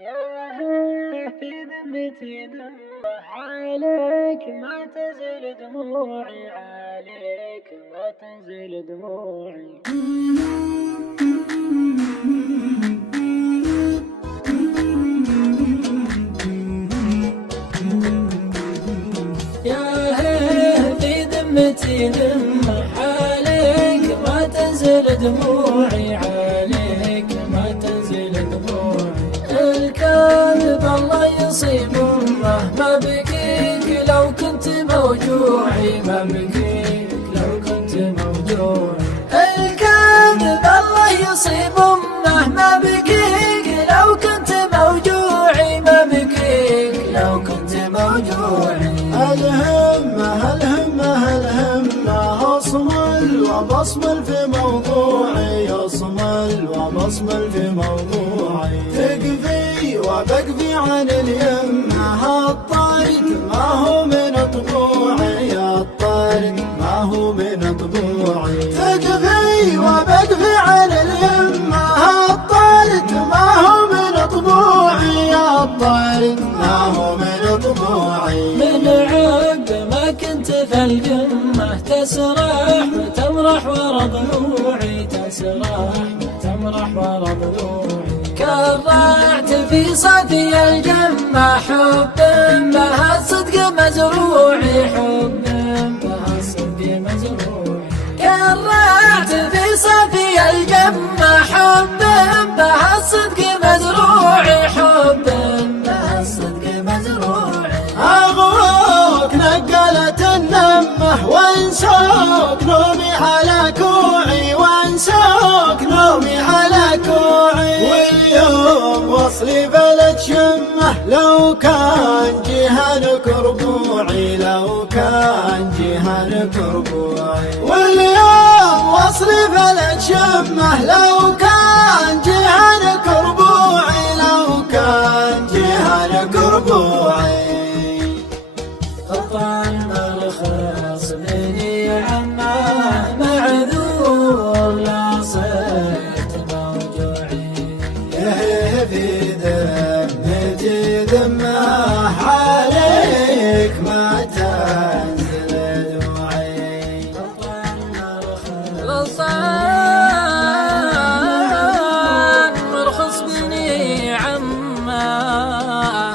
في ذمتي دموع عليك ما تزل دموعي، عليك ما تزل دموعي. في ذمتي دموع عليك ما تزل دموعي، عليك ما تزل دموعي. الكاذب الله يصيب مهما بكيك لو كنت موجوعي، ما بكيك لو كنت موجوعي. الكاذب الله يصيب مهما بكيك لو كنت موجوعي، ما بكيك لو كنت موجوعي. الهمة أصمل وبصمل في موضوعي، أصمل وبصمل في موضوعي. تقفي وبقفي عن اليمة، الطارد ما هو من طبوعي، الطارد ما هو من طبوعي. تقفي وبقفي عن اليمة، الطارد ما هو من طبوعي، الطارد ما هو من طبوعي. من عقب ما كنت في القمة تسرح وتمرح ورا ضلوعي، تسرح وتمرح ورا ضلوعي. كرعت في صفي الجمة حب بها الصدق مزروعي، حب بها الصدق مزروعي. كرعت في صفي الجمة حب بها الصدق مزروعي، حب بها الصدق مزروعي. أغوك نقلت النمة وانسوك نومي على كوعي، وانسوك نومي على كوعي. واليوم وصلي بلد شمه لو كان جهنك ربوعي، لو كان جهنك ربوعي. واليوم وصلي بلد شمه لو كان جهنك ربوعي، لو كان جهنك ربوعي. طبعا الخلاص مني عماه معذور لا صرت موجوعي. في ذمتي ذمه عليك ما تنزل دموعي. طبعا الغلطان مرخص بني عماه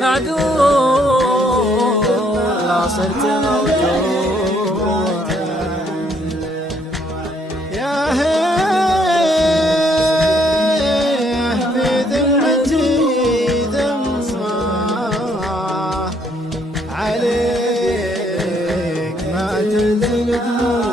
معذور لا صرت موجوع. يا في ذمتي ذمة عليك ما تنزل دموعي.